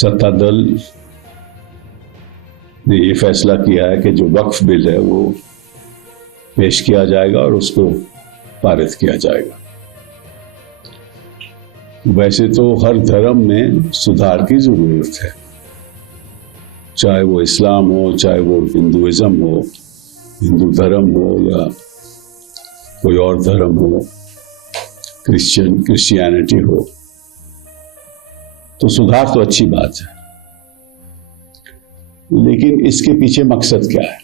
सत्ता दल ने ये फैसला किया है कि जो वक्फ बिल है वो पेश किया जाएगा और उसको पारित किया जाएगा। वैसे तो हर धर्म में सुधार की जरूरत है, चाहे वो इस्लाम हो, चाहे वो हिंदुइज्म हो, हिंदू धर्म हो या कोई और धर्म हो, क्रिश्चियनिटी हो, तो सुधार तो अच्छी बात है, लेकिन इसके पीछे मकसद क्या है?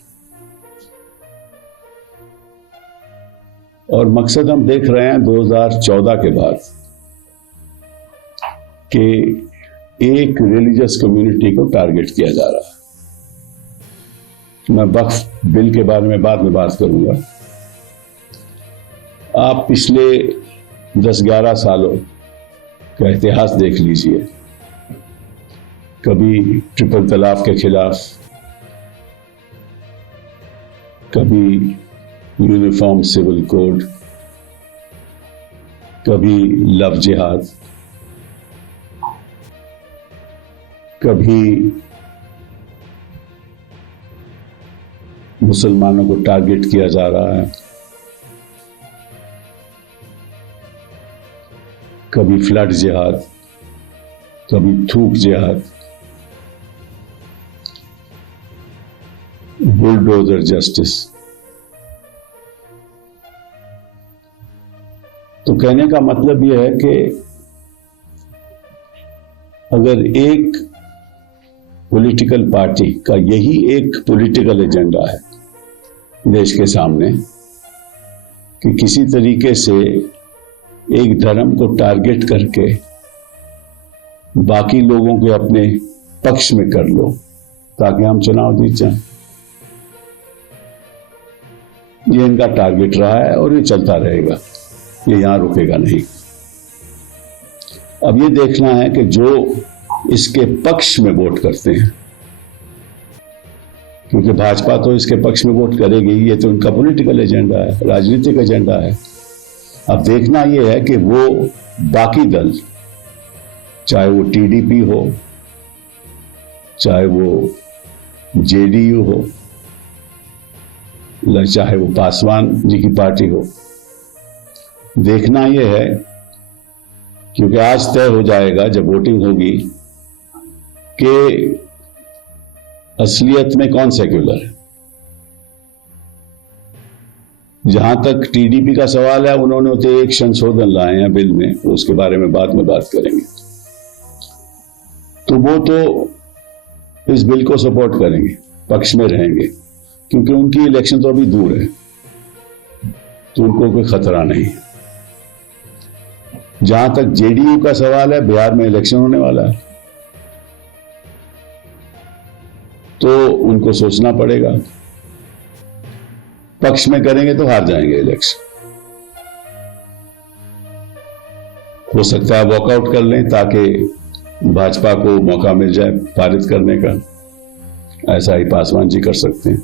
और मकसद हम देख रहे हैं 2014 के बाद कि एक रिलीजियस कम्युनिटी को टारगेट किया जा रहा है। मैं वक्फ बिल के बारे में बाद में बात करूंगा। आप पिछले 10-11 सालों का इतिहास देख लीजिए। कभी ट्रिपल तलाक के खिलाफ, कभी यूनिफॉर्म सिविल कोड, कभी लव जिहाद, कभी मुसलमानों को टारगेट किया जा रहा है, कभी फ्लड जिहाद, कभी थूक जिहाद, बुलडोजर जस्टिस। तो कहने का मतलब यह है कि अगर एक पॉलिटिकल पार्टी का यही एक पॉलिटिकल एजेंडा है देश के सामने कि किसी तरीके से एक धर्म को टारगेट करके बाकी लोगों के अपने पक्ष में कर लो ताकि हम चुनाव जीत जाएं, ये इनका टारगेट रहा है और ये चलता रहेगा, ये यहां रुकेगा नहीं। अब ये देखना है कि जो इसके पक्ष में वोट करते हैं, क्योंकि भाजपा तो इसके पक्ष में वोट करेगी, ये तो उनका पॉलिटिकल एजेंडा है, राजनीतिक एजेंडा है। अब देखना ये है कि वो बाकी दल, चाहे वो टीडीपी हो, चाहे वो जेडीयू हो, चाहे वो पासवान जी की पार्टी हो, देखना यह है, क्योंकि आज तय हो जाएगा जब वोटिंग होगी कि असलियत में कौन सेक्युलर है। जहां तक टीडीपी का सवाल है, उन्होंने तो एक संशोधन लाए हैं बिल में, उसके बारे में बाद में बात करेंगे। तो वो तो इस बिल को सपोर्ट करेंगे, पक्ष में रहेंगे, क्योंकि उनकी इलेक्शन तो अभी दूर है, तो उनको कोई खतरा नहीं है। जहां तक जेडीयू का सवाल है, बिहार में इलेक्शन होने वाला है, तो उनको सोचना पड़ेगा। पक्ष में करेंगे तो हार जाएंगे इलेक्शन। हो सकता है वॉकआउट कर लें ताकि भाजपा को मौका मिल जाए पारित करने का, ऐसा ही पासवान जी कर सकते हैं।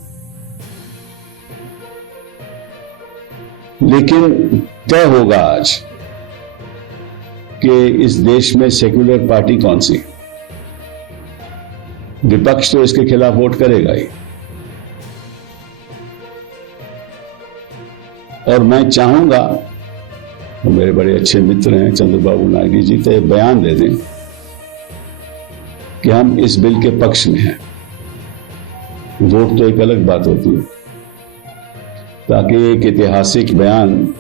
लेकिन तय होगा आज कि इस देश में सेक्युलर पार्टी कौन सी। विपक्ष तो इसके खिलाफ वोट करेगा ही, और मैं चाहूंगा, मेरे बड़े अच्छे मित्र हैं चंद्रबाबू नायडू जी, तो बयान दे दें कि हम इस बिल के पक्ष में हैं। वोट तो एक अलग बात होती है, ताकि एक ऐतिहासिक बयान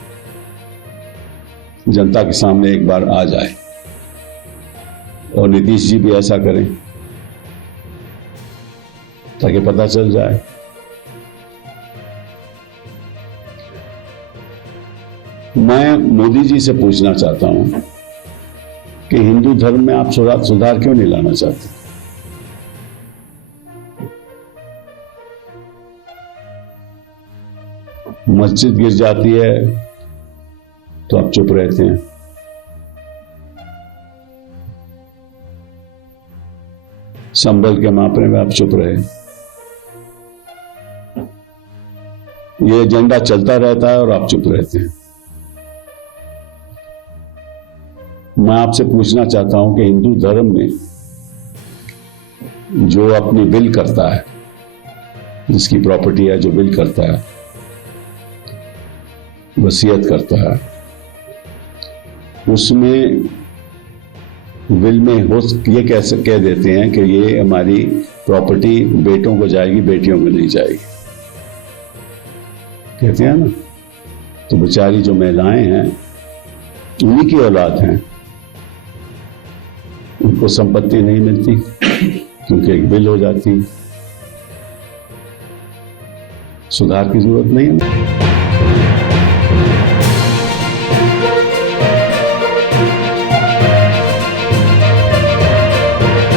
जनता के सामने एक बार आ जाए, और नीतीश जी भी ऐसा करें ताकि पता चल जाए। मैं मोदी जी से पूछना चाहता हूं कि हिंदू धर्म में आप सुधार क्यों नहीं लाना चाहते? मस्जिद गिर जाती है तो आप चुप रहते हैं, संभल के मामले में आप चुप रहे। ये एजेंडा चलता रहता है और आप चुप रहते हैं। मैं आपसे पूछना चाहता हूं कि हिंदू धर्म में जो अपनी विल करता है, जिसकी प्रॉपर्टी है, जो विल करता है, वसीयत करता है, उसमें विल में ये कह देते हैं कि ये हमारी प्रॉपर्टी बेटों को जाएगी, बेटियों को नहीं जाएगी, कहते हैं ना। तो बेचारी जो महिलाएं हैं, उन्हीं की औलाद हैं, उनको संपत्ति नहीं मिलती क्योंकि एक विल हो जाती है। सुधार की जरूरत नहीं है।